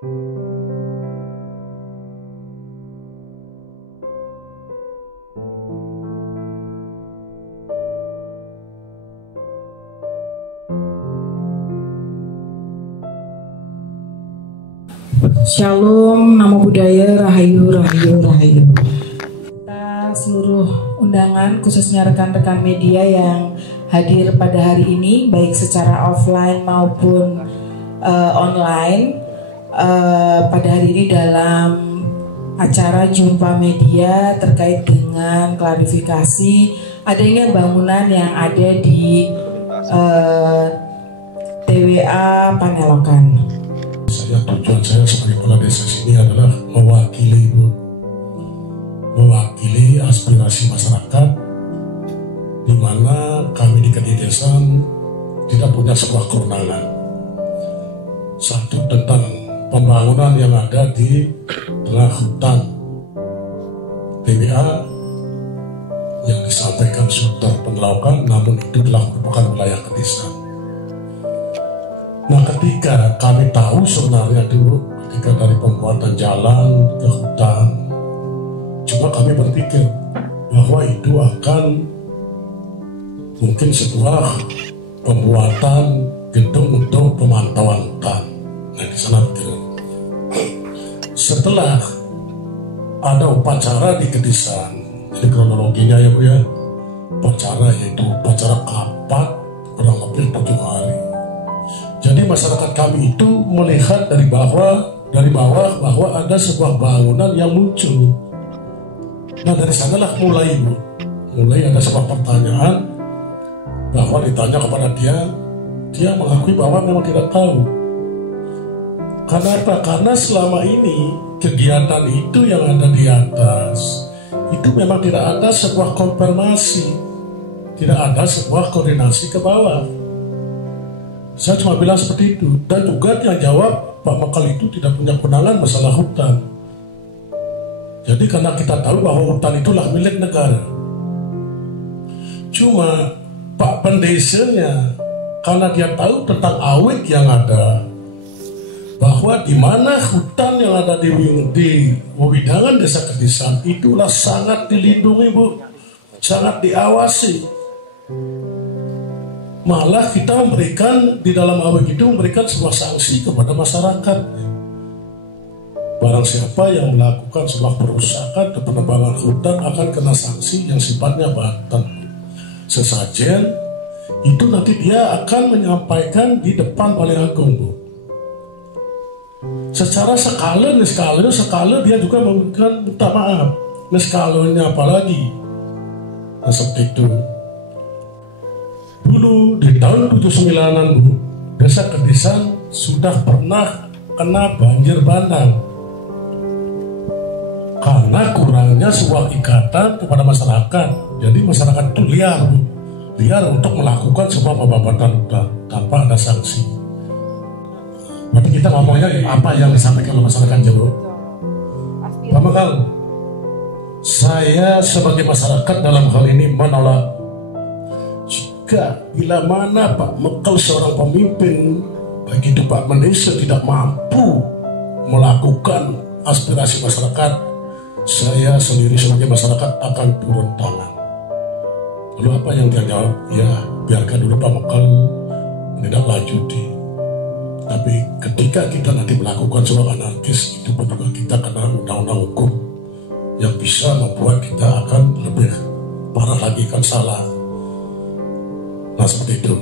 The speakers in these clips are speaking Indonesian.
Shalom, namo buddhaya, rahayu, rahayu, rahayu. Kita seluruh undangan, khususnya rekan-rekan media yang hadir pada hari ini, baik secara offline maupun online, pada hari ini dalam acara jumpa media terkait dengan klarifikasi adanya bangunan yang ada di TWA Panelokan. Tujuan saya sebagai kepala desa sini adalah mewakili aspirasi masyarakat, di mana kami di Kadidesan tidak punya sebuah kewenangan. Satu, tentang pembangunan yang ada di tengah hutan TWA yang disampaikan sudah pengelaukan, namun itu telah merupakan wilayah Kadidesan. Nah, ketika kami tahu sebenarnya dulu, ketika dari pembuatan jalan ke hutan, cuma kami berpikir bahwa itu akan mungkin sebuah pembuatan gedung untuk pemantauan hutan. Nah, di sana begitu. Setelah ada upacara di Kadidesan, jadi kronologinya ya Bu ya, upacara yaitu upacara kapat kurang lebih 7 hari. Jadi masyarakat kami itu melihat dari bawah bahwa ada sebuah bangunan yang muncul. Nah, dari sanalah mulai ada sebuah pertanyaan, bahwa ditanya kepada dia mengakui bahwa memang tidak tahu. Karena apa? Karena selama ini kegiatan itu yang ada di atas itu memang tidak ada sebuah konfirmasi, tidak ada sebuah koordinasi ke bawah. Saya cuma bilang seperti itu, dan juga yang jawab Pak Mekal itu tidak punya kewenangan masalah hutan. Jadi karena kita tahu bahwa hutan itulah milik negara. Cuma Pak Pendesanya, karena dia tahu tentang awik yang ada, bahwa di mana hutan yang ada di wewidangan Desa Kadidesan itulah sangat dilindungi Bu, sangat diawasi. Malah kita memberikan di dalam awik itu memberikan sebuah sanksi kepada masyarakat. Barang siapa yang melakukan sebuah perusakan atau penebangan hutan akan kena sanksi yang sifatnya banten. Sesajen itu nanti dia akan menyampaikan di depan Balai Agung Bu. Secara skala dia juga memberikan minta maaf. Skalanya apalagi? Nah, seperti itu. Dulu di tahun 79-an Bu, Desa Kadidesan sudah pernah kena banjir bandang karena kurangnya sebuah ikatan kepada masyarakat. Jadi masyarakat itu liar untuk melakukan sebuah pembabatan hutan tanpa ada sanksi. Berarti kita ngomongnya apa yang disampaikan oleh masyarakat Jawa. Pak Mekal, saya sebagai masyarakat dalam hal ini menolak. Bila mana Pak Mekal seorang pemimpin, baik itu Pak Pendesa tidak mampu melakukan aspirasi masyarakat, saya sendiri sebagai masyarakat akan turun tangan. Lalu apa yang dia jawab? Ya, biarkan dulu Pak Mekal tidak lanjuti. Tapi ketika kita nanti melakukan sebuah anarkis, itu pun juga kita kena undang-undang hukum yang bisa membuat kita akan lebih parah lagi, kan salah. Nah, seperti itu.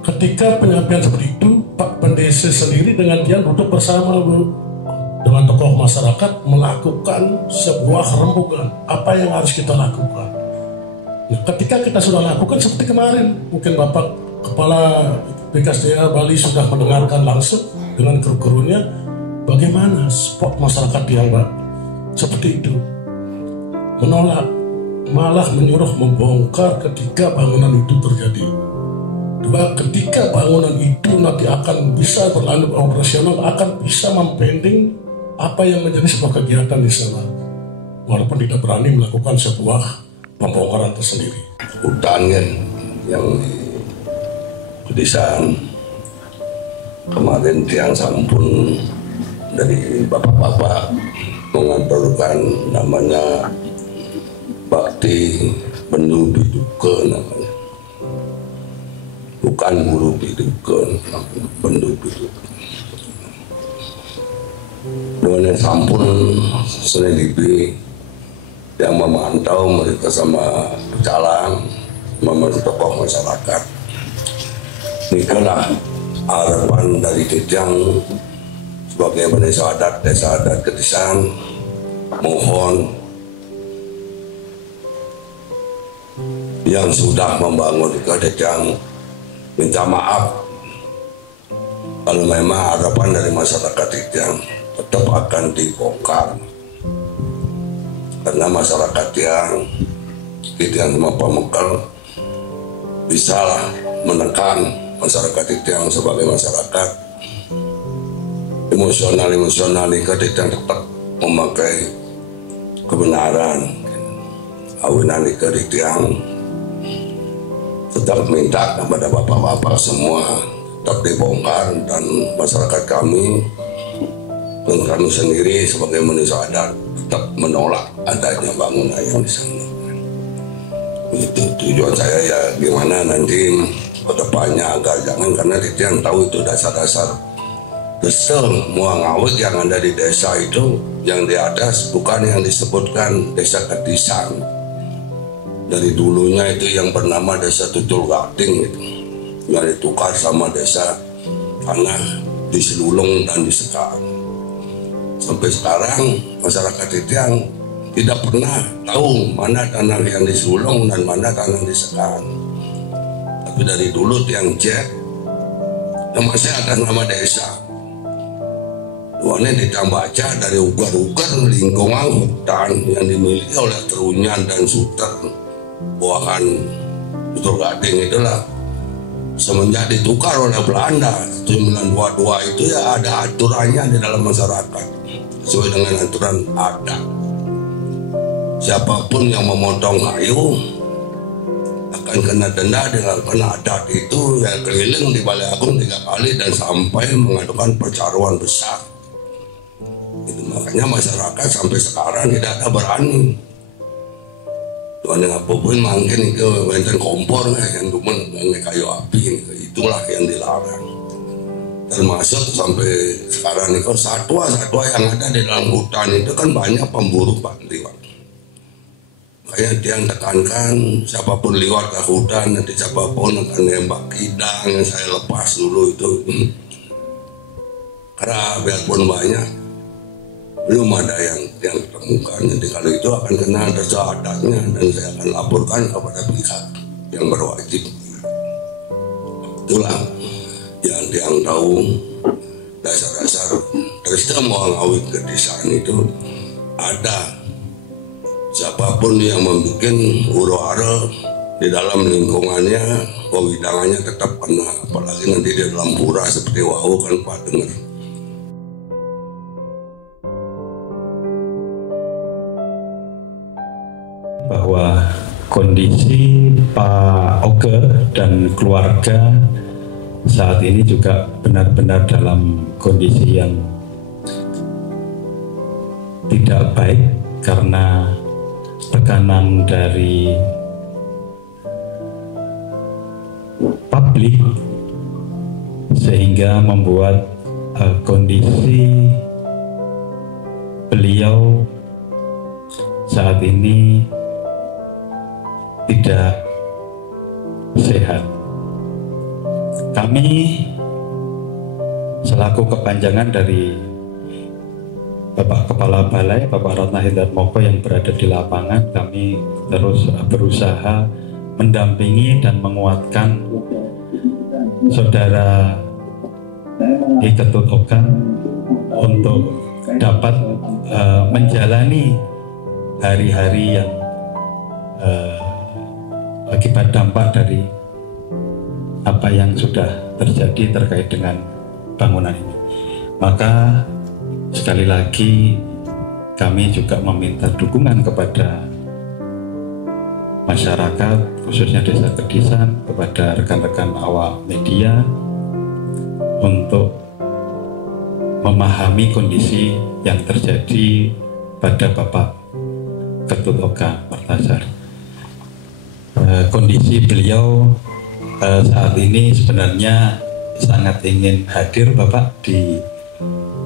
Ketika penyampaian seperti itu, Pak Pendesa sendiri dengan dia duduk bersama Bu, dengan tokoh masyarakat melakukan sebuah rembukan apa yang harus kita lakukan. Nah, ketika kita sudah lakukan seperti kemarin, mungkin Bapak Kepala BKSDA Bali sudah mendengarkan langsung dengan kru-krunya bagaimana spot masyarakat dianggap seperti itu, menolak, malah menyuruh membongkar ketika bangunan itu terjadi. Dua, ketika bangunan itu nanti akan bisa berlanjut operasional, akan bisa mempending apa yang menjadi sebuah kegiatan di sana, walaupun tidak berani melakukan sebuah pembongkaran tersendiri. Hutan kan yang Kadidesan kemarin tiang sampun dari bapak-bapak mengaturkan namanya bakti bendu biduka namanya, bukan guru biduka, bendu biduka. Dengan sampun senelibi yang memantau mereka sama pecalang, sama tokoh masyarakat. Inilah harapan dari Kijang sebagai desa adat Kedisaan. Mohon yang sudah membangun Kedisaan minta maaf kalau memang harapan dari masyarakat Kijang tetap akan dibongkar, karena masyarakat yang Kijang sama Pamekal bisalah menekan masyarakat Kijang sebagai masyarakat emosional Kijang tetap memakai kebenaran. Awinan Kijang tetap minta kepada bapak-bapak semua tetap dibongkar, dan masyarakat kami dan kami sendiri sebagai manusia adat tetap menolak adanya bangunan yang di sana. Itu tujuan saya ya, gimana nanti ke depannya agar jangan, karena Kijang tahu itu dasar-dasar kesel muang awet yang ada di desa itu, yang di atas bukan yang disebutkan desa Kedisaan. Dari dulunya itu yang bernama desa Tutul Gading itu, yang ditukar sama desa tanah di Silulung dan di Sekar. Sampai sekarang masyarakat Kijang tidak pernah tahu mana tanah yang di Sulung dan mana tanah di Sekar. Tapi dari dulu tiang cek masih atas nama desa. Duanya ditambaca dari ugar-ugar lingkungan hutan yang dimiliki oleh Trunyan dan Suter, buahan Tutul Gading itulah. Semenjak ditukar oleh Belanda 1922 itu ya ada aturannya di dalam masyarakat sesuai dengan aturan adat. Siapapun yang memotong kayu akan kena denda dengan kena adat itu ya, keliling di Balai Agung 3 kali dan sampai mengadukan percaruan besar. Itu makanya masyarakat sampai sekarang tidak ada berani. Tuhan yang apapun mungkin itu wenten kompor yang cuman kayu api, itulah yang dilarang. Termasuk sampai sekarang ini satwa-satwa yang ada di dalam hutan itu kan banyak pemburu Pak liwat. Kayak dia yang tekankan siapapun liwat ke hutan nanti siapapun akan nembak kidang yang saya lepas dulu itu. Karena biarpun banyak belum ada yang ditemukan. Jadi kalau itu akan kena dosa adatnya dan saya akan laporkan kepada pihak yang berwajib. Itulah yang tahu dasar-dasar terus mau ngawit Kedisaan itu ada siapapun yang membuat huru-hara di dalam lingkungannya, wewidangannya tetap kena, apalagi nanti di dalam pura seperti wau kan Pak dengar. Bahwa kondisi Pak Oge dan keluarga saat ini juga benar-benar dalam kondisi yang tidak baik karena tekanan dari publik sehingga membuat kondisi beliau saat ini tidak sehat. Kami selaku kepanjangan dari Bapak Kepala Balai, Bapak Ratna Hindarmoko yang berada di lapangan, kami terus berusaha mendampingi dan menguatkan Saudara Ketut Ogan untuk dapat menjalani hari-hari yang akibat dampak dari apa yang sudah terjadi terkait dengan bangunan ini. Maka sekali lagi kami juga meminta dukungan kepada masyarakat, khususnya Desa Kedisaan, kepada rekan-rekan awak media untuk memahami kondisi yang terjadi pada Bapak Ketut Oka Mertasari. Kondisi beliau saat ini sebenarnya sangat ingin hadir Bapak di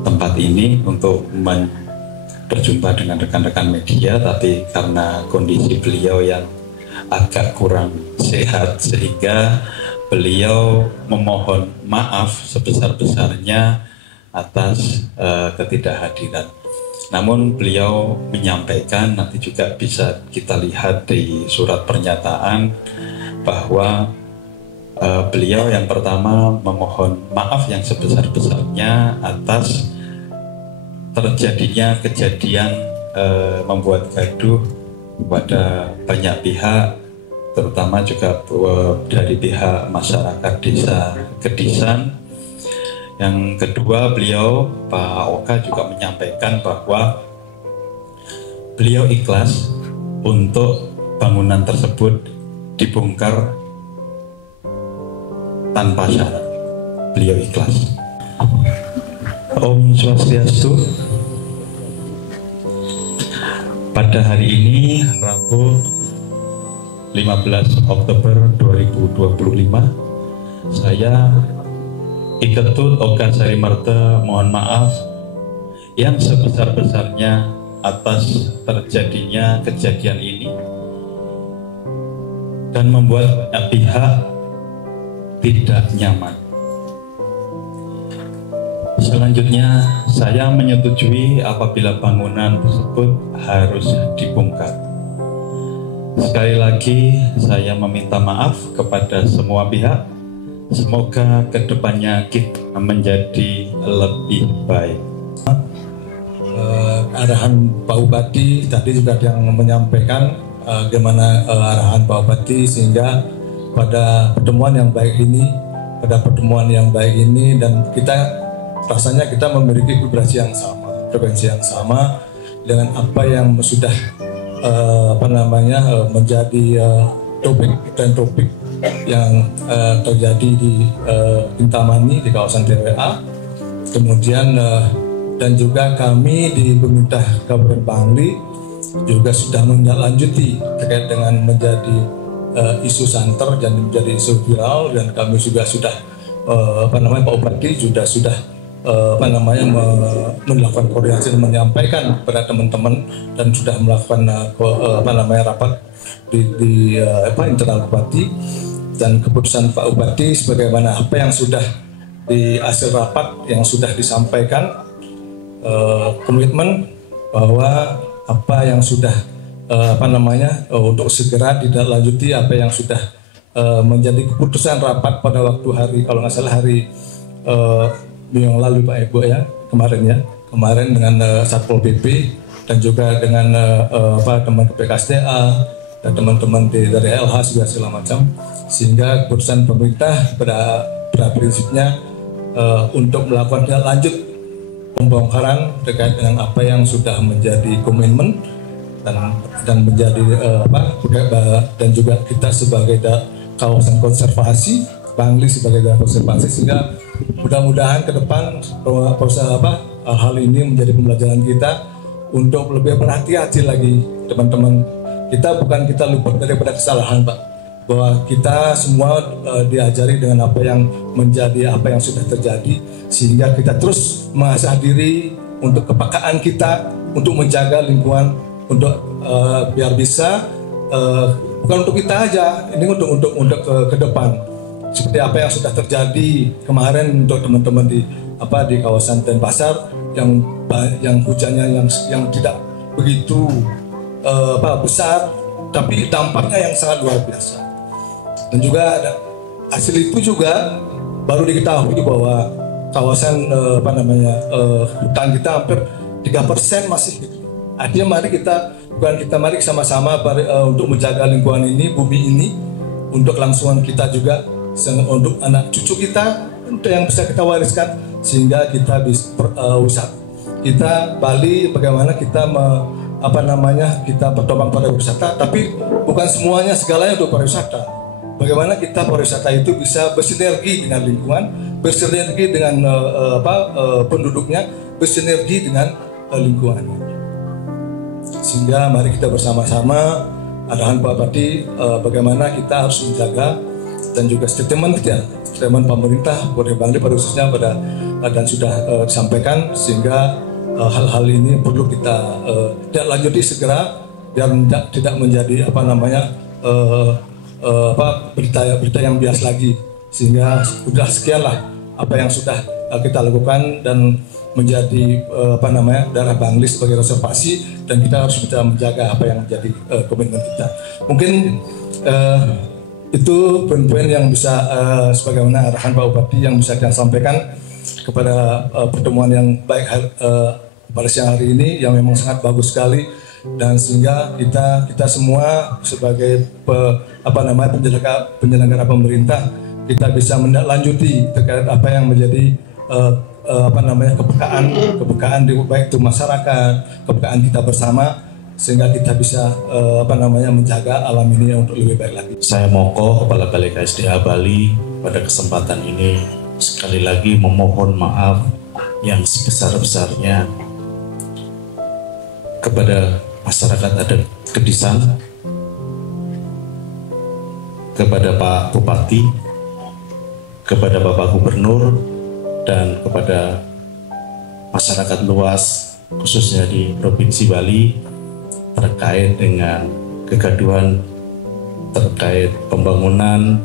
tempat ini untuk berjumpa dengan rekan-rekan media, tapi karena kondisi beliau yang agak kurang sehat sehingga beliau memohon maaf sebesar-besarnya atas ketidakhadiran. Namun beliau menyampaikan, nanti juga bisa kita lihat di surat pernyataan, bahwa beliau yang pertama memohon maaf yang sebesar-besarnya atas terjadinya kejadian membuat gaduh kepada banyak pihak, terutama juga dari pihak masyarakat desa Kedisan. Yang kedua, beliau Pak Oka juga menyampaikan bahwa beliau ikhlas untuk bangunan tersebut dibongkar tanpa syarat. Beliau ikhlas. Om Swastiastu. Pada hari ini Rabu 15 Oktober 2025, saya Ki Ketut Oka Sarimerta mohon maaf yang sebesar-besarnya atas terjadinya kejadian ini dan membuat pihak tidak nyaman. Selanjutnya, saya menyetujui apabila bangunan tersebut harus dibongkar. Sekali lagi, saya meminta maaf kepada semua pihak. Semoga kedepannya kita menjadi lebih baik. Arahan Pak Bupati tadi juga yang menyampaikan bagaimana arahan Pak Bupati, sehingga pada pertemuan yang baik ini, dan kita rasanya kita memiliki frekuensi yang sama dengan apa yang sudah menjadi topik yang terjadi di Kintamani, di kawasan TWA. Kemudian dan juga kami di pemerintah Kabupaten Bangli juga sudah menindaklanjuti terkait dengan menjadi isu santer dan menjadi isu viral, dan kami juga sudah Pak Bupati juga sudah melakukan koordinasi dan menyampaikan kepada teman-teman, dan sudah melakukan rapat di internal Bupati, dan keputusan Pak Bupati sebagaimana apa yang sudah di hasil rapat yang sudah disampaikan, komitmen bahwa apa yang sudah untuk segera ditindaklanjuti apa yang sudah menjadi keputusan rapat pada waktu hari, kalau nggak salah hari yang lalu Pak Ibu ya, kemarin dengan Satpol PP dan juga dengan teman PKSDA dan teman-teman dari LH juga segala macam, sehingga keputusan pemerintah pada prinsipnya untuk melakukan lanjut pembongkaran terkait dengan apa yang sudah menjadi komitmen dan menjadi dan juga kita sebagai kawasan konservasi, Bangli sebagai daerah konservasi, sehingga mudah-mudahan ke depan hal ini menjadi pembelajaran kita untuk lebih berhati-hati lagi, teman-teman. Kita luput daripada kesalahan, Pak, bahwa kita semua diajari dengan apa yang sudah terjadi, sehingga kita terus mengasah diri untuk kepekaan kita untuk menjaga lingkungan, untuk biar bisa bukan untuk kita aja, ini untuk ke depan, seperti apa yang sudah terjadi kemarin untuk teman-teman di kawasan Denpasar yang hujannya yang tidak begitu besar, tapi dampaknya yang sangat luar biasa. Dan juga hasil itu juga baru diketahui bahwa kawasan hutan kita hampir 3% masih. Artinya mari sama-sama untuk menjaga lingkungan ini, bumi ini, untuk kelangsungan kita juga, untuk anak cucu kita, untuk yang bisa kita wariskan, sehingga kita bisa kita Bali, bagaimana kita kita bertopang pariwisata, tapi bukan semuanya segalanya untuk pariwisata. Bagaimana kita pariwisata itu bisa bersinergi dengan lingkungan, bersinergi dengan penduduknya, bersinergi dengan lingkungannya. Sehingga mari kita bersama-sama arahan Pak Bupati bagaimana kita harus menjaga, dan juga statement pemerintah Kota Bangli pada khususnya dan sudah disampaikan, sehingga hal-hal ini perlu kita tidak lanjuti segera biar tidak menjadi berita yang bias lagi, sehingga sudah sekianlah apa yang sudah kita lakukan dan menjadi daerah Bangli sebagai reservasi, dan kita harus bisa menjaga apa yang menjadi komitmen kita. Mungkin itu poin-poin yang bisa sebagaimana arahan Pak Bupati yang bisa kita sampaikan kepada pertemuan yang baik pada siang hari ini, yang memang sangat bagus sekali, dan sehingga kita semua sebagai penyelenggara pemerintah kita bisa menindaklanjuti terkait apa yang menjadi kepekaan baik itu masyarakat, kepekaan kita bersama, sehingga kita bisa menjaga alam ini untuk lebih baik lagi. Saya Moko, Kepala Balai KSDA Bali, pada kesempatan ini sekali lagi memohon maaf yang sebesar-besarnya kepada masyarakat adat Kedisan, kepada Pak Bupati, kepada Bapak Gubernur, dan kepada masyarakat luas khususnya di Provinsi Bali terkait dengan kegaduhan terkait pembangunan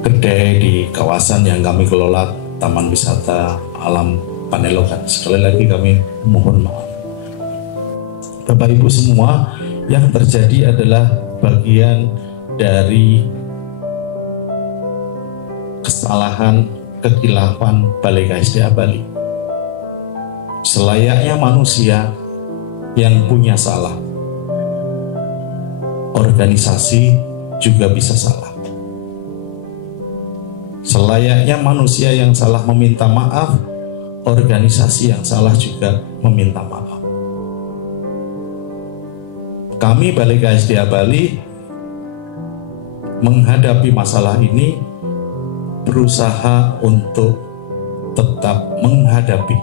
kedai di kawasan yang kami kelola Taman Wisata Alam Panelokan. Sekali lagi kami mohon maaf. Bapak Ibu semua, yang terjadi adalah bagian dari kesalahan kekhilafan Balai KSDA Bali. Selayaknya manusia yang punya salah, organisasi juga bisa salah. Selayaknya manusia yang salah meminta maaf, organisasi yang salah juga meminta maaf. Kami Balai KSDA Bali menghadapi masalah ini berusaha untuk tetap menghadapi,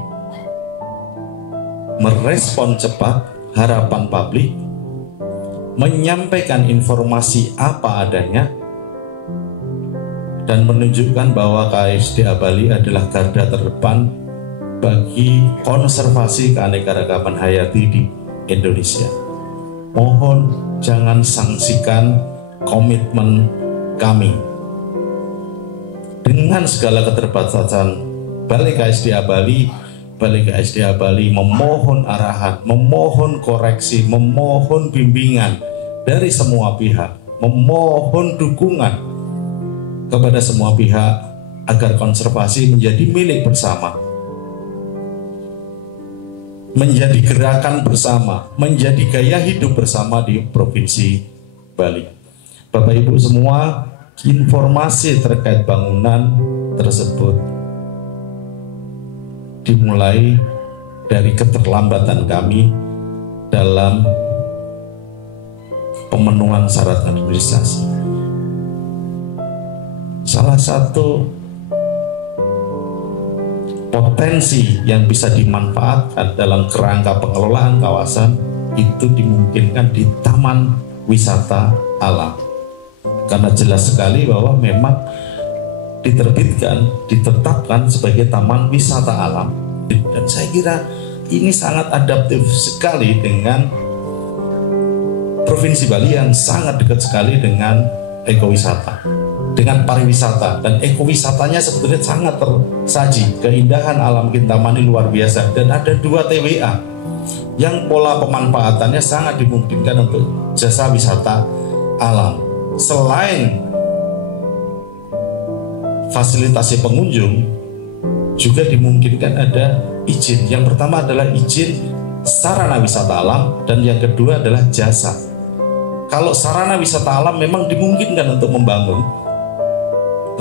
merespon cepat harapan publik, menyampaikan informasi apa adanya, dan menunjukkan bahwa KSDA Bali adalah garda terdepan bagi konservasi keanekaragaman hayati di Indonesia. Mohon jangan sanksikan komitmen kami. Dengan segala keterbatasan Balai KSDA Bali, Balai KSDA Bali memohon arahan, memohon koreksi, memohon bimbingan dari semua pihak, memohon dukungan kepada semua pihak agar konservasi menjadi milik bersama, menjadi gerakan bersama, menjadi gaya hidup bersama di Provinsi Bali. Bapak Ibu semua, informasi terkait bangunan tersebut dimulai dari keterlambatan kami dalam pemenuhan syarat administrasi. Salah satu potensi yang bisa dimanfaatkan dalam kerangka pengelolaan kawasan itu dimungkinkan di Taman Wisata Alam, karena jelas sekali bahwa memang ditetapkan sebagai Taman Wisata Alam, dan saya kira ini sangat adaptif sekali dengan Provinsi Bali yang sangat dekat sekali dengan ekowisata, dengan pariwisata, dan ekowisatanya sebetulnya sangat tersaji. Keindahan alam Kintamani luar biasa, dan ada 2 TWA yang pola pemanfaatannya sangat dimungkinkan untuk jasa wisata alam. Selain fasilitasi pengunjung, juga dimungkinkan ada izin. Yang pertama adalah izin sarana wisata alam, dan yang kedua adalah jasa. Kalau sarana wisata alam memang dimungkinkan untuk membangun,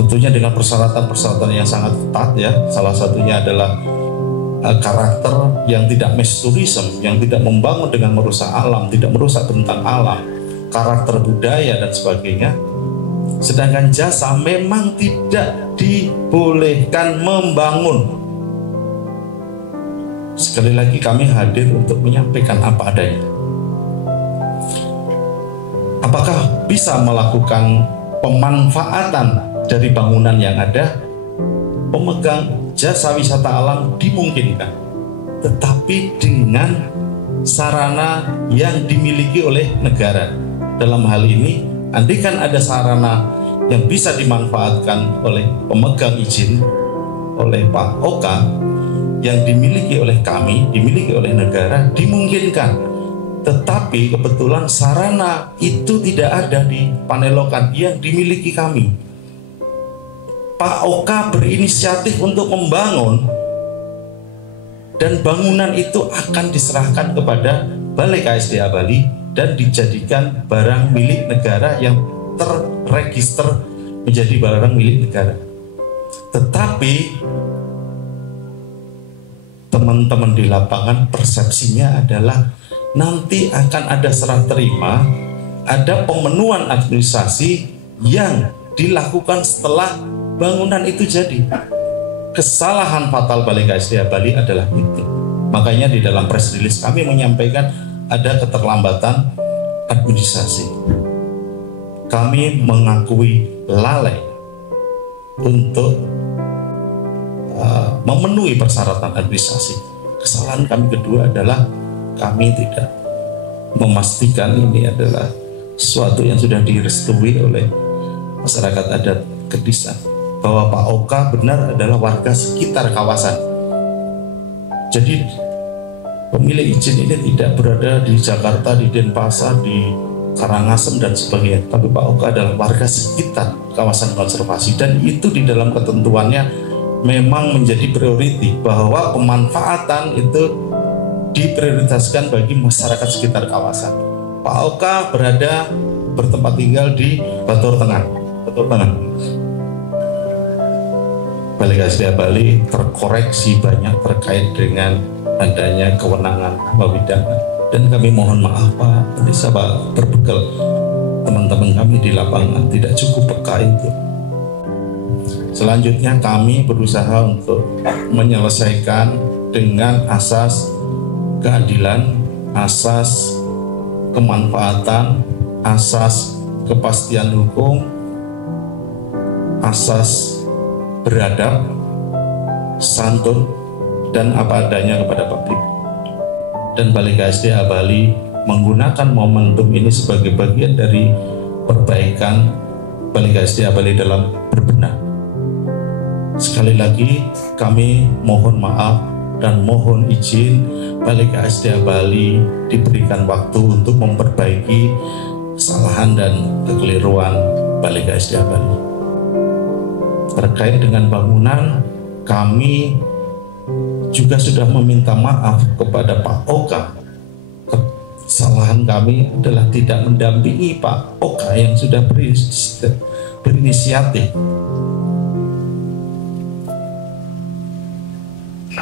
tentunya dengan persyaratan-persyaratan yang sangat ketat ya. Salah satunya adalah karakter yang tidak mass tourism, yang tidak membangun dengan merusak alam, tidak merusak tentang alam, karakter budaya dan sebagainya. Sedangkan jasa memang tidak dibolehkan membangun. Sekali lagi kami hadir untuk menyampaikan apa adanya. Apakah bisa melakukan pemanfaatan dari bangunan yang ada? Pemegang jasa wisata alam dimungkinkan, tetapi dengan sarana yang dimiliki oleh negara. Dalam hal ini, andaikan ada sarana yang bisa dimanfaatkan oleh pemegang izin, oleh Pak Oka, yang dimiliki oleh kami, dimiliki oleh negara, dimungkinkan. Tetapi kebetulan sarana itu tidak ada di Panelokan yang dimiliki kami. Pak Oka berinisiatif untuk membangun, dan bangunan itu akan diserahkan kepada Balai KSDA Bali dan dijadikan barang milik negara yang terregister menjadi barang milik negara. Tetapi teman-teman di lapangan persepsinya adalah nanti akan ada serah terima, ada pemenuhan administrasi yang dilakukan setelah bangunan itu jadi. Kesalahan fatal Balai KSDA Bali adalah itu. Makanya di dalam press release kami menyampaikan ada keterlambatan administrasi. Kami mengakui lalai untuk memenuhi persyaratan administrasi. Kesalahan kami kedua adalah kami tidak memastikan ini adalah sesuatu yang sudah direstui oleh masyarakat adat Kedisan, bahwa Pak Oka benar adalah warga sekitar kawasan. Jadi pemilik izin ini tidak berada di Jakarta, di Denpasar, di Karangasem dan sebagainya, tapi Pak Oka adalah warga sekitar kawasan konservasi, dan itu di dalam ketentuannya memang menjadi prioriti, bahwa pemanfaatan itu diprioritaskan bagi masyarakat sekitar kawasan. Pak Oka bertempat tinggal di Batur Tengah. Balai KSDA Bali terkoreksi banyak terkait dengan adanya kewenangan wewenang, dan kami mohon maaf Pak, bisa Pak berbekal teman-teman kami di lapangan tidak cukup peka itu. Selanjutnya kami berusaha untuk menyelesaikan dengan asas keadilan, asas kemanfaatan, asas kepastian hukum, asas beradab, santun, dan apa adanya kepada publik. Dan Balai KSDA Bali menggunakan momentum ini sebagai bagian dari perbaikan Balai KSDA Bali dalam berbenah. Sekali lagi kami mohon maaf dan mohon izin Balai KSDA Bali diberikan waktu untuk memperbaiki kesalahan dan kekeliruan Balai KSDA Bali. Terkait dengan bangunan, kami juga sudah meminta maaf kepada Pak Oka. Kesalahan kami adalah tidak mendampingi Pak Oka yang sudah berinisiatif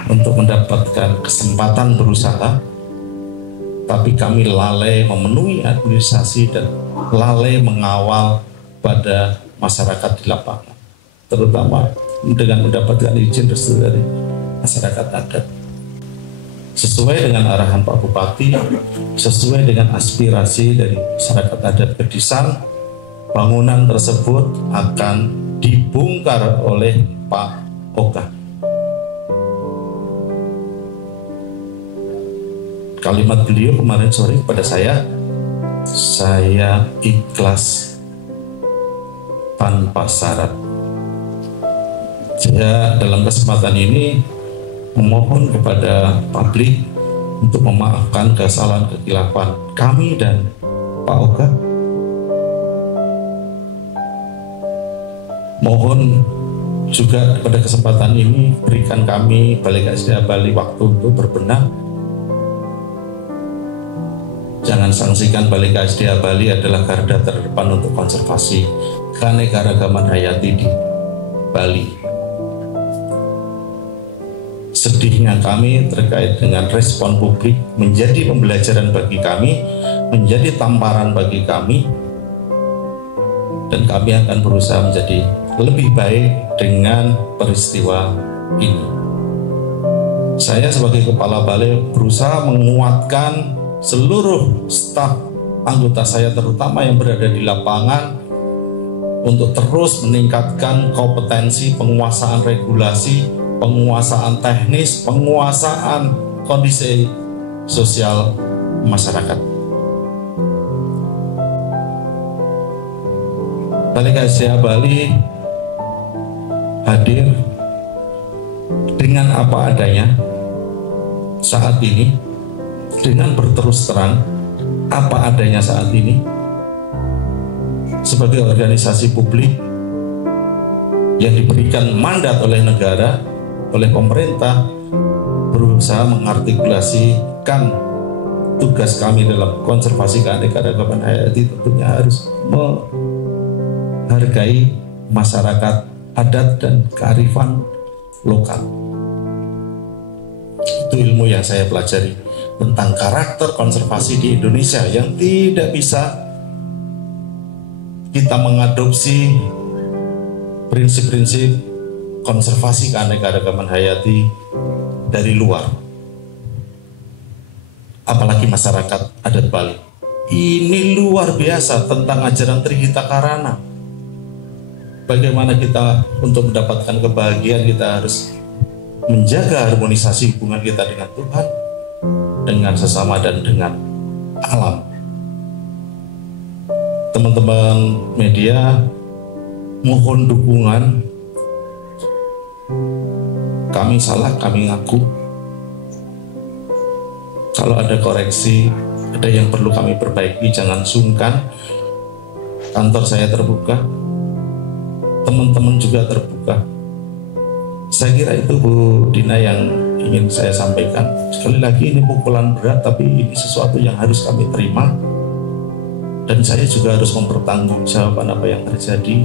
untuk mendapatkan kesempatan berusaha, tapi kami lalai memenuhi administrasi dan lalai mengawal pada masyarakat di lapangan, terutama dengan mendapatkan izin restu dari masyarakat adat. Sesuai dengan arahan Pak Bupati, sesuai dengan aspirasi dari masyarakat adat Kedisan, bangunan tersebut akan dibongkar oleh Pak Oka. Kalimat beliau kemarin sore kepada saya ikhlas tanpa syarat. Saya dalam kesempatan ini memohon kepada publik untuk memaafkan kesalahan kekhilafan kami dan Pak Oka. Mohon juga pada kesempatan ini berikan kami Balai KSDA Bali waktu untuk berbenah. Jangan sanksikan Balai KSDA Bali adalah garda terdepan untuk konservasi keanekaragaman hayati di Bali. Sedihnya kami terkait dengan respon publik menjadi pembelajaran bagi kami, menjadi tamparan bagi kami, dan kami akan berusaha menjadi lebih baik dengan peristiwa ini. Saya sebagai kepala balai berusaha menguatkan seluruh staf anggota saya, terutama yang berada di lapangan, untuk terus meningkatkan kompetensi penguasaan regulasi, penguasaan teknis, penguasaan kondisi sosial masyarakat. Balai KSDA Bali hadir dengan apa adanya saat ini, dengan berterus terang apa adanya saat ini, sebagai organisasi publik yang diberikan mandat oleh negara, oleh pemerintah, berusaha mengartikulasikan tugas kami dalam konservasi keanekaragaman hayati, tentunya harus menghargai masyarakat adat dan kearifan lokal. Itu ilmu yang saya pelajari tentang karakter konservasi di Indonesia yang tidak bisa kita mengadopsi prinsip-prinsip konservasi keanekaragaman hayati dari luar, apalagi masyarakat adat Bali. Ini luar biasa tentang ajaran Trihita Karana. Bagaimana kita untuk mendapatkan kebahagiaan, kita harus menjaga harmonisasi hubungan kita dengan Tuhan, dengan sesama, dan dengan alam. Teman-teman media, mohon dukungan. Kami salah, kami ngaku. Kalau ada koreksi, ada yang perlu kami perbaiki, jangan sungkan. Kantor saya terbuka, teman-teman juga terbuka. Saya kira itu Bu Dina yang ingin saya sampaikan. Sekali lagi, ini pukulan berat, tapi ini sesuatu yang harus kami terima. Dan saya juga harus mempertanggungjawabkan apa yang terjadi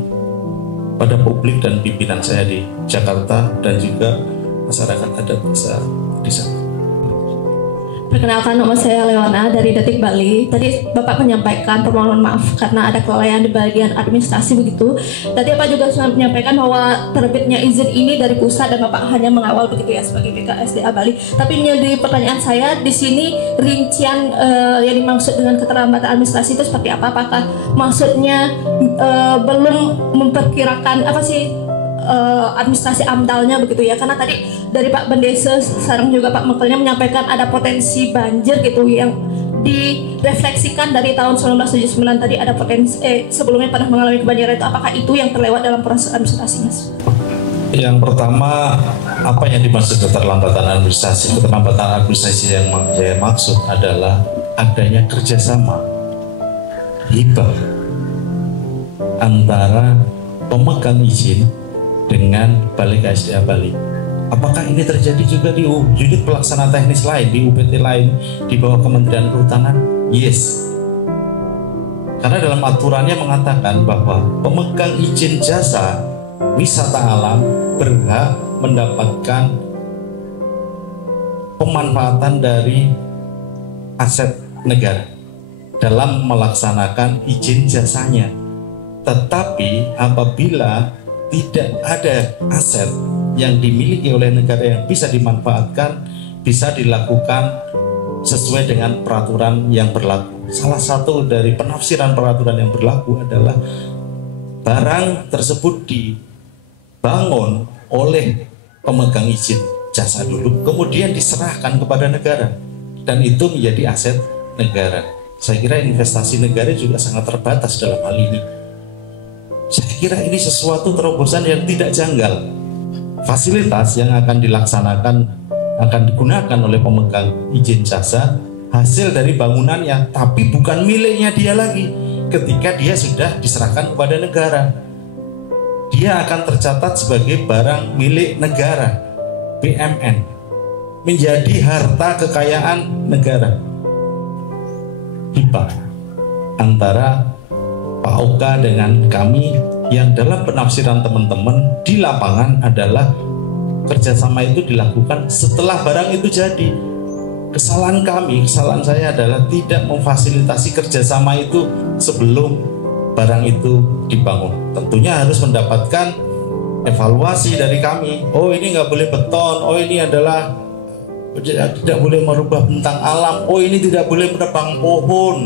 pada publik dan pimpinan saya di Jakarta dan juga masyarakat adat di sana. Perkenalkan, nama saya Leona dari Detik Bali. Tadi Bapak menyampaikan permohonan maaf karena ada kelalaian di bagian administrasi begitu. Tadi Bapak juga menyampaikan bahwa terbitnya izin ini dari pusat dan Bapak hanya mengawal begitu ya sebagai BKSDA Bali. Tapi menjadi pertanyaan saya di sini, rincian yang dimaksud dengan keterlambatan administrasi itu seperti apa? Apakah maksudnya belum memperkirakan apa sih administrasi AMDAL-nya begitu ya, karena tadi dari Pak Bendesa sekarang juga Pak Mekelnya menyampaikan ada potensi banjir gitu yang direfleksikan dari tahun 1979 tadi ada potensi sebelumnya pernah mengalami kebanjiran itu, apakah itu yang terlewat dalam proses administrasinya? Yang pertama, apa yang dimaksud keterlambatan administrasi? Keterlambatan administrasi yang saya maksud adalah adanya kerjasama hibah antara pemegang izin dengan Balai KSDA Bali. Apakah ini terjadi juga di unit pelaksana teknis lain, di UPT lain, di bawah Kementerian Kehutanan? Yes. Karena dalam aturannya mengatakan bahwa pemegang izin jasa wisata alam berhak mendapatkan pemanfaatan dari aset negara dalam melaksanakan izin jasanya. Tetapi apabila tidak ada aset yang dimiliki oleh negara yang bisa dimanfaatkan, bisa dilakukan sesuai dengan peraturan yang berlaku. Salah satu dari penafsiran peraturan yang berlaku adalah barang tersebut dibangun oleh pemegang izin jasa dulu, kemudian diserahkan kepada negara, dan itu menjadi aset negara. Saya kira investasi negara juga sangat terbatas dalam hal ini. Saya kira ini sesuatu terobosan yang tidak janggal. Fasilitas yang akan dilaksanakan, akan digunakan oleh pemegang izin jasa, hasil dari bangunannya, tapi bukan miliknya dia lagi. Ketika dia sudah diserahkan kepada negara, dia akan tercatat sebagai barang milik negara, BMN, menjadi harta kekayaan negara. Hibah antara Pak Oka dengan kami, yang dalam penafsiran teman-teman di lapangan adalah kerjasama itu dilakukan setelah barang itu jadi. Kesalahan kami, kesalahan saya adalah tidak memfasilitasi kerjasama itu sebelum barang itu dibangun. Tentunya harus mendapatkan evaluasi dari kami. Oh, ini nggak boleh beton. Oh, ini adalah tidak boleh merubah bentang alam. Oh, ini tidak boleh menebang pohon.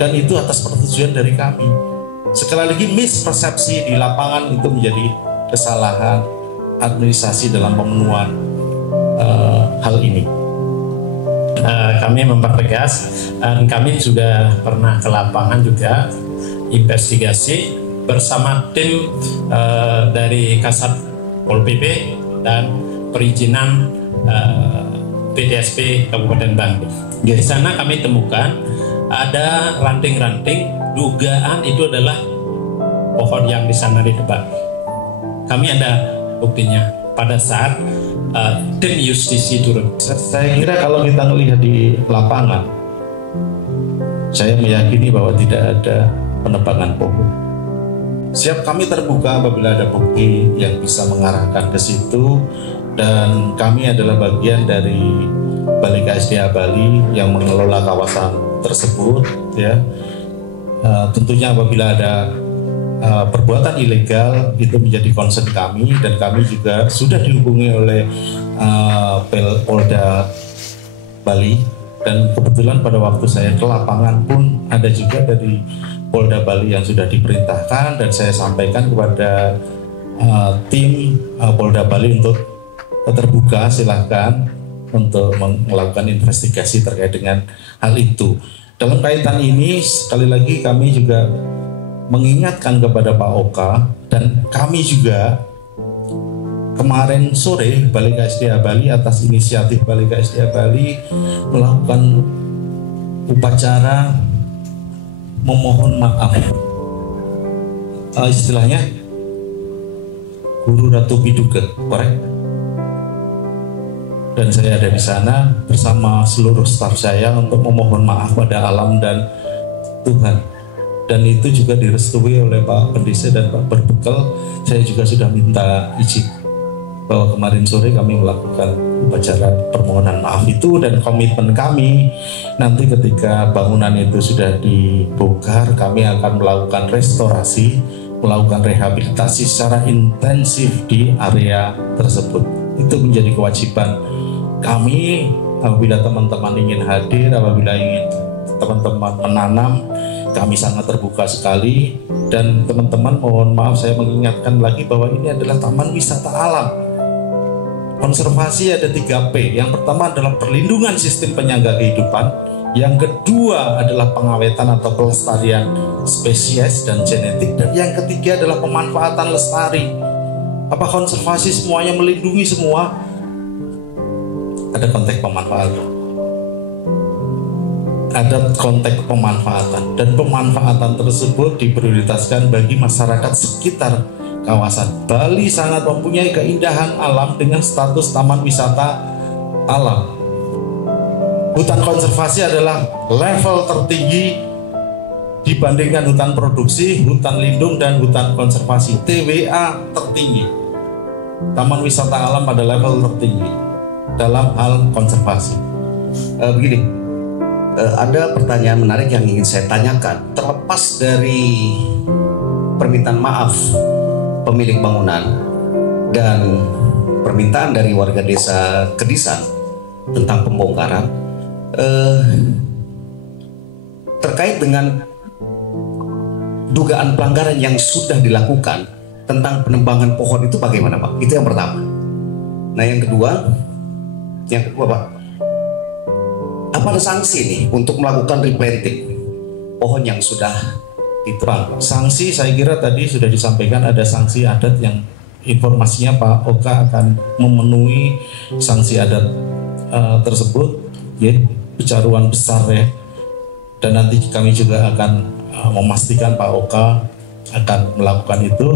Dan itu atas persetujuan dari kami. Sekali lagi, mispersepsi di lapangan itu menjadi kesalahan administrasi dalam pemenuhan hal ini. Kami mempertegas, dan kami juga pernah ke lapangan juga investigasi bersama tim dari Kasat Pol PP dan perizinan PTSP Kabupaten Bandung. Di sana kami temukan ada ranting-ranting, dugaan itu adalah pohon yang di sana ditebang. Kami ada buktinya pada saat tim justisi turun. Saya kira kalau kita melihat di lapangan, saya meyakini bahwa tidak ada penebangan pohon. Siap kami terbuka apabila ada bukti yang bisa mengarahkan ke situ, dan kami adalah bagian dari Balai KSDA Bali yang mengelola kawasan tersebut, ya. Tentunya apabila ada perbuatan ilegal itu menjadi concern kami, dan kami juga sudah dihubungi oleh Polda Bali, dan kebetulan pada waktu saya ke lapangan pun ada juga dari Polda Bali yang sudah diperintahkan, dan saya sampaikan kepada tim Polda Bali untuk terbuka, silahkan untuk melakukan investigasi terkait dengan hal itu. Dalam kaitan ini, sekali lagi kami juga mengingatkan kepada Pak Oka, dan kami juga kemarin sore Balai KSDA Bali atas inisiatif Balai KSDA Bali melakukan upacara memohon maaf, istilahnya Guru Ratu Piduga, korek? Dan saya ada di sana bersama seluruh staf saya untuk memohon maaf pada alam dan Tuhan. Dan itu juga direstui oleh Pak Pendesa dan Pak Berbekal. Saya juga sudah minta izin bahwa kemarin sore kami melakukan upacara permohonan maaf itu, dan komitmen kami nanti ketika bangunan itu sudah dibongkar, kami akan melakukan restorasi, melakukan rehabilitasi secara intensif di area tersebut. Itu menjadi kewajiban kami apabila teman-teman ingin hadir, apabila ingin teman-teman menanam, kami sangat terbuka sekali. Dan teman-teman, mohon maaf saya mengingatkan lagi bahwa ini adalah taman wisata alam. Konservasi ada 3P. Yang pertama adalah perlindungan sistem penyangga kehidupan, yang kedua adalah pengawetan atau pelestarian spesies dan genetik, dan yang ketiga adalah pemanfaatan lestari. Apa konservasi semuanya melindungi semua? Ada konteks pemanfaatan. Ada konteks pemanfaatan, dan pemanfaatan tersebut diprioritaskan bagi masyarakat sekitar kawasan. Bali sangat mempunyai keindahan alam dengan status taman wisata alam. Hutan konservasi adalah level tertinggi dibandingkan hutan produksi, hutan lindung, dan hutan konservasi. TWA tertinggi. Taman wisata alam pada level tertinggi dalam hal konservasi. Begini, ada pertanyaan menarik yang ingin saya tanyakan. Terlepas dari permintaan maaf pemilik bangunan dan permintaan dari warga desa Kedisan tentang pembongkaran, terkait dengan dugaan pelanggaran yang sudah dilakukan tentang penebangan pohon itu bagaimana, Pak? Itu yang pertama. Nah, yang kedua Pak, apa ada sanksi nih untuk melakukan replanting pohon yang sudah ditebang? Sanksi saya kira tadi sudah disampaikan, ada sanksi adat yang informasinya Pak Oka akan memenuhi sanksi adat tersebut, ya, pecaruan besar, ya. Dan nanti kami juga akan memastikan Pak Oka akan melakukan itu,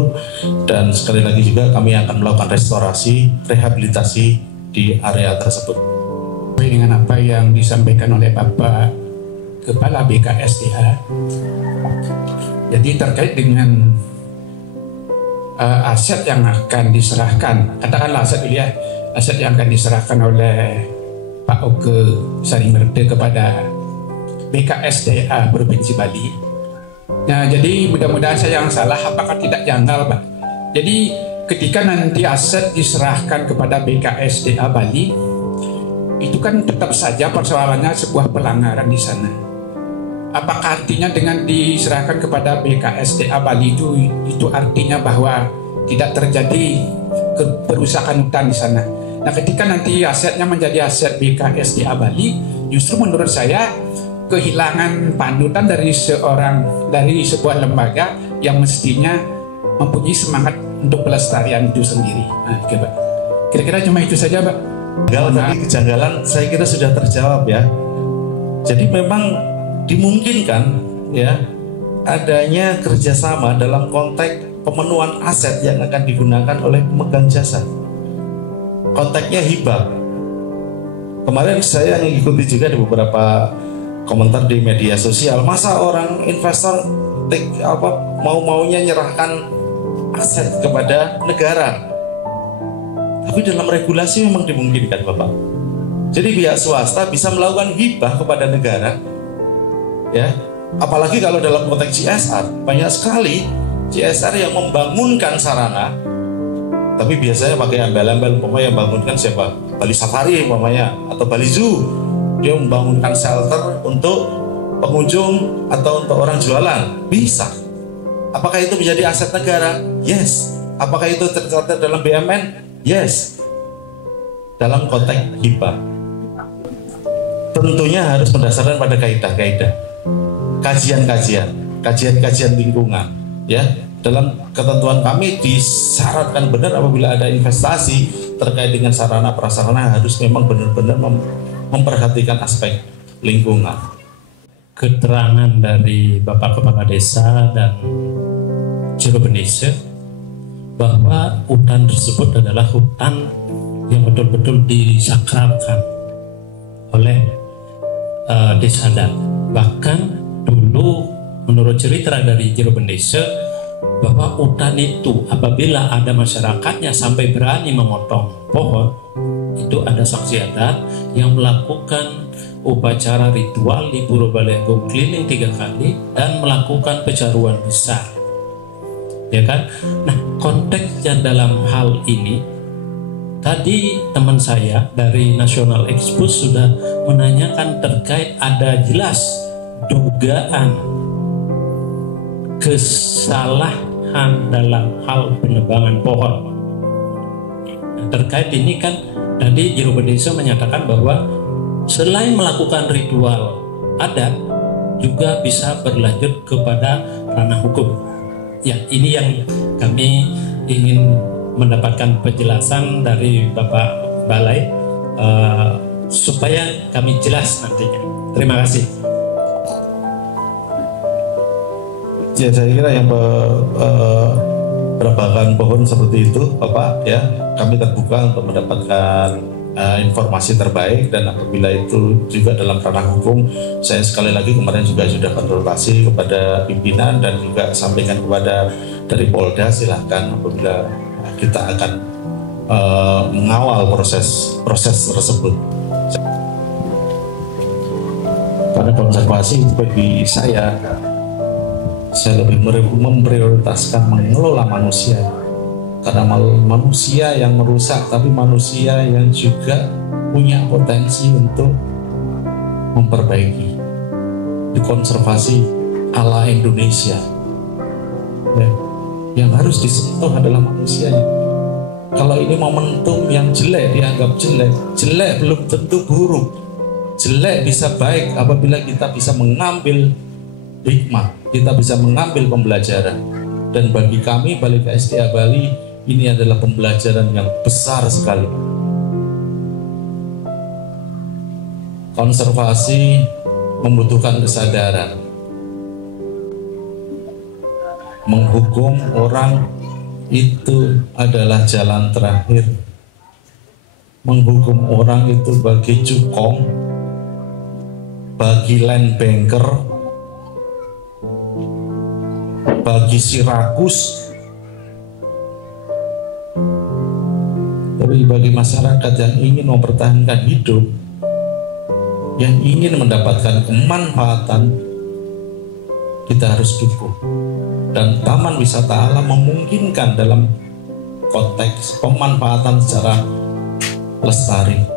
dan sekali lagi juga kami akan melakukan restorasi, rehabilitasi di area tersebut. Dengan apa yang disampaikan oleh Bapak Kepala BKSDA, jadi terkait dengan aset yang akan diserahkan, katakanlah aset ya, aset yang akan diserahkan oleh Pak Oke Sarimerde kepada BKSDA Provinsi Bali, Nah, jadi mudah-mudahan saya yang salah, apakah tidak janggal, Pak? Jadi ketika nanti aset diserahkan kepada BKSDA Bali, itu kan tetap saja persoalannya sebuah pelanggaran di sana. Apakah artinya dengan diserahkan kepada BKSDA Bali itu artinya bahwa tidak terjadi perusakan hutan di sana? Nah, ketika nanti asetnya menjadi aset BKSDA Bali, justru menurut saya kehilangan panutan dari sebuah lembaga yang mestinya mempunyai semangat untuk pelestarian itu sendiri. Nah, oke, Pak. Kira-kira cuma itu saja, Pak. Tadi kejanggalan saya kira sudah terjawab ya. Jadi memang dimungkinkan ya adanya kerjasama dalam konteks pemenuhan aset yang akan digunakan oleh pemegang jasa. Konteksnya hibah. Kemarin saya mengikuti juga di beberapa komentar di media sosial, masa orang investor mau-maunya nyerahkan aset kepada negara. Tapi dalam regulasi memang dimungkinkan, Bapak. Jadi pihak swasta bisa melakukan hibah kepada negara, ya. Apalagi kalau dalam konteks CSR, banyak sekali CSR yang membangunkan sarana, tapi biasanya pakai embel-embel, umpamanya yang bangunkan siapa? Bali Safari umpamanya, atau Bali Zoo. Dia membangunkan shelter untuk pengunjung atau untuk orang jualan, bisa. Apakah itu menjadi aset negara? Yes. Apakah itu tercatat dalam BUMN? Yes. Dalam konteks hibah, tentunya harus berdasarkan pada kaidah-kaidah, kajian lingkungan, ya. Dalam ketentuan kami disyaratkan benar apabila ada investasi terkait dengan sarana prasarana harus memang benar-benar memperhatikan aspek lingkungan. Keterangan dari Bapak Kepala Desa dan Cirebonese bahwa hutan tersebut adalah hutan yang betul-betul disakralkan oleh desa adat. Bahkan dulu menurut cerita dari Cirebonese bahwa hutan itu apabila ada masyarakatnya sampai berani memotong pohon, itu ada saksi adat yang melakukan upacara ritual di Purbalingga keliling 3 kali dan melakukan pecaruan besar, ya kan? Nah, konteksnya dalam hal ini tadi teman saya dari National Expo sudah menanyakan terkait ada jelas dugaan kesalahan dalam hal penebangan pohon. Nah, terkait ini kan tadi Juru Desa menyatakan bahwa selain melakukan ritual adat juga bisa berlanjut kepada ranah hukum. Ya, ini yang kami ingin mendapatkan penjelasan dari Bapak Balai supaya kami jelas nantinya. Terima kasih. Ya, saya kira yang penebangan pohon seperti itu, Bapak, ya, kami terbuka untuk mendapatkan informasi terbaik, dan apabila itu juga dalam ranah hukum, saya sekali lagi kemarin juga sudah konsultasi kepada pimpinan dan juga sampaikan kepada dari Polda, silahkan apabila kita akan mengawal proses tersebut. Pada konservasi bagi saya lebih memprioritaskan mengelola manusia, karena manusia yang merusak, tapi manusia yang juga punya potensi untuk memperbaiki. Di konservasi ala Indonesia, ya, yang harus disentuh adalah manusianya. Kalau ini momentum yang jelek dianggap jelek belum tentu buruk. Jelek bisa baik apabila kita bisa mengambil hikmah, kita bisa mengambil pembelajaran. Dan bagi kami Balai KSDA Bali, ini adalah pembelajaran yang besar sekali. Konservasi membutuhkan kesadaran. Menghukum orang itu adalah jalan terakhir. Menghukum orang itu bagi cukong, bagi land banker, bagi si rakus. Tapi bagi masyarakat yang ingin mempertahankan hidup, yang ingin mendapatkan kemanfaatan, kita harus dukung. Dan Taman Wisata Alam memungkinkan dalam konteks pemanfaatan secara lestari